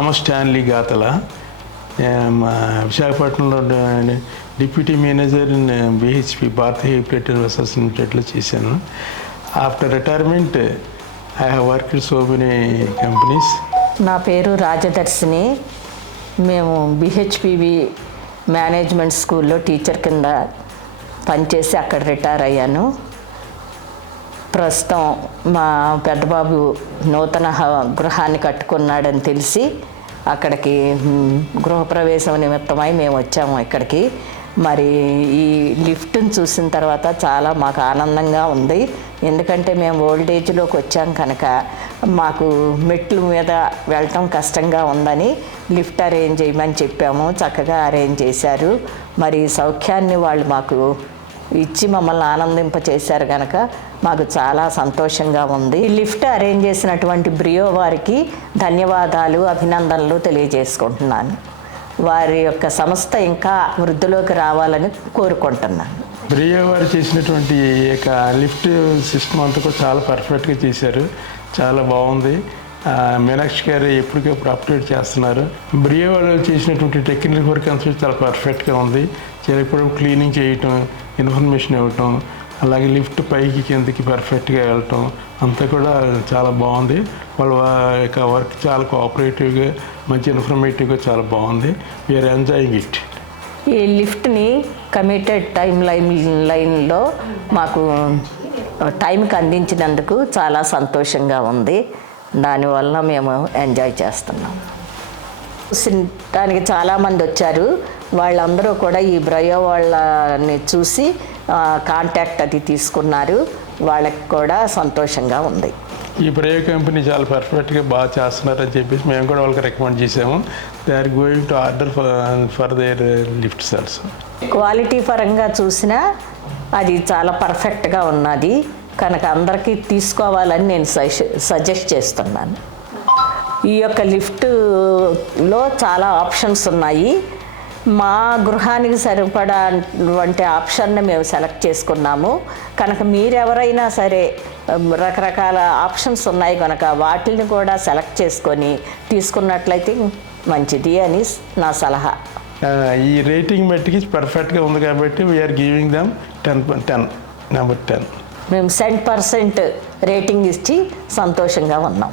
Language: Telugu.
థామస్ స్టాన్లీ గాతల, మా విశాఖపట్నంలో deputy manager in BHP Bharatiya హెపీ రిసర్చ్ లిమిటెడ్లో చేశాను. After retirement I have worked so many companies. నా పేరు రాజదర్శిని. మేము బిహెచ్పివి మేనేజ్మెంట్ స్కూల్లో టీచర్ కింద పనిచేసి అక్కడ రిటైర్ అయ్యాను. ప్రస్తుతం మా పెద్దబాబు నూతన గృహాన్ని కట్టుకున్నాడని తెలిసి అక్కడికి గృహప్రవేశం నిమిత్తమై మేము వచ్చాము ఇక్కడికి. మరి ఈ లిఫ్ట్ని చూసిన తర్వాత చాలా మాకు ఆనందంగా ఉంది. ఎందుకంటే మేము ఓల్డ్ ఏజ్లోకి వచ్చాం కనుక మాకు మెట్ల మీద వెళ్ళటం కష్టంగా ఉందని లిఫ్ట్ అరేంజ్ చేయమని చెప్పాము. చక్కగా అరేంజ్ చేశారు. మరి సౌఖ్యాన్ని వాళ్ళు మాకు ఇచ్చి మమ్మల్ని ఆనందింపచేశారు కనుక మాకు చాలా సంతోషంగా ఉంది. ఈ లిఫ్ట్ అరేంజ్ చేసినటువంటి బ్రియో వారికి ధన్యవాదాలు, అభినందనలు తెలియజేసుకుంటున్నాను. వారి యొక్క సంస్థ ఇంకా వృద్ధిలోకి రావాలని కోరుకుంటున్నాను. బ్రియో వారు చేసినటువంటి లిఫ్ట్ సిస్టమ్ అంతా కూడా చాలా పర్ఫెక్ట్గా చేశారు. చాలా బాగుంది. మీనాక్షి గారు ఎప్పటికప్పుడు అప్డేట్ చేస్తున్నారు. బ్రియో వాళ్ళు చేసినటువంటి టెక్నికల్ వర్క్ అంతా చాలా పర్ఫెక్ట్గా ఉంది. ఎప్పుడు క్లీనింగ్ చేయటం, ఇన్ఫర్మేషన్ ఇవ్వటం, అలాగే లిఫ్ట్ పైకి కిందకి పర్ఫెక్ట్గా వెళ్ళటం అంతా కూడా చాలా బాగుంది. వాళ్ళ యొక్క వర్క్ చాలా కోఆపరేటివ్గా, మంచి ఇన్ఫర్మేటివ్గా చాలా బాగుంది. We're enjoying it. ఈ లిఫ్ట్ని కమిటెడ్ లైన్లో మాకు టైంకి అందించినందుకు చాలా సంతోషంగా ఉంది. దానివల్ల మేము ఎంజాయ్ చేస్తున్నాం. చూడటానికి చాలామంది వచ్చారు. వాళ్ళందరూ కూడా ఈ బ్రయో వాళ్ళని చూసి కాంటాక్ట్ అది తీసుకున్నారు. వాళ్ళకి కూడా సంతోషంగా ఉంది. ఈ బ్రయో కంపెనీ చాలా పర్ఫెక్ట్గా బాగా చేస్తున్నారని చెప్పేసి మేము కూడా వాళ్ళకి రికమెండ్ చేసాము. They are going to order for their lifts also. Quality పరంగా చూసినా అది చాలా పర్ఫెక్ట్గా ఉన్నది కనుక అందరికీ తీసుకోవాలని నేను సజెస్ట్ చేస్తున్నాను. ఈ యొక్క లిఫ్ట్లో చాలా ఆప్షన్స్ ఉన్నాయి. మా గృహానికి సరిపడాటువంటి ఆప్షన్ని మేము సెలెక్ట్ చేసుకున్నాము కనుక మీరెవరైనా సరే రకరకాల ఆప్షన్స్ ఉన్నాయి కనుక వాటిని కూడా సెలెక్ట్ చేసుకొని తీసుకున్నట్లయితే మంచిది అని నా సలహా. ఈ రేటింగ్ మట్టికి పర్ఫెక్ట్గా ఉంది కాబట్టి వీఆర్ గివింగ్ దమ్ 10 నెంబర్ 10. మేము 100% రేటింగ్ ఇచ్చి సంతోషంగా ఉన్నాం.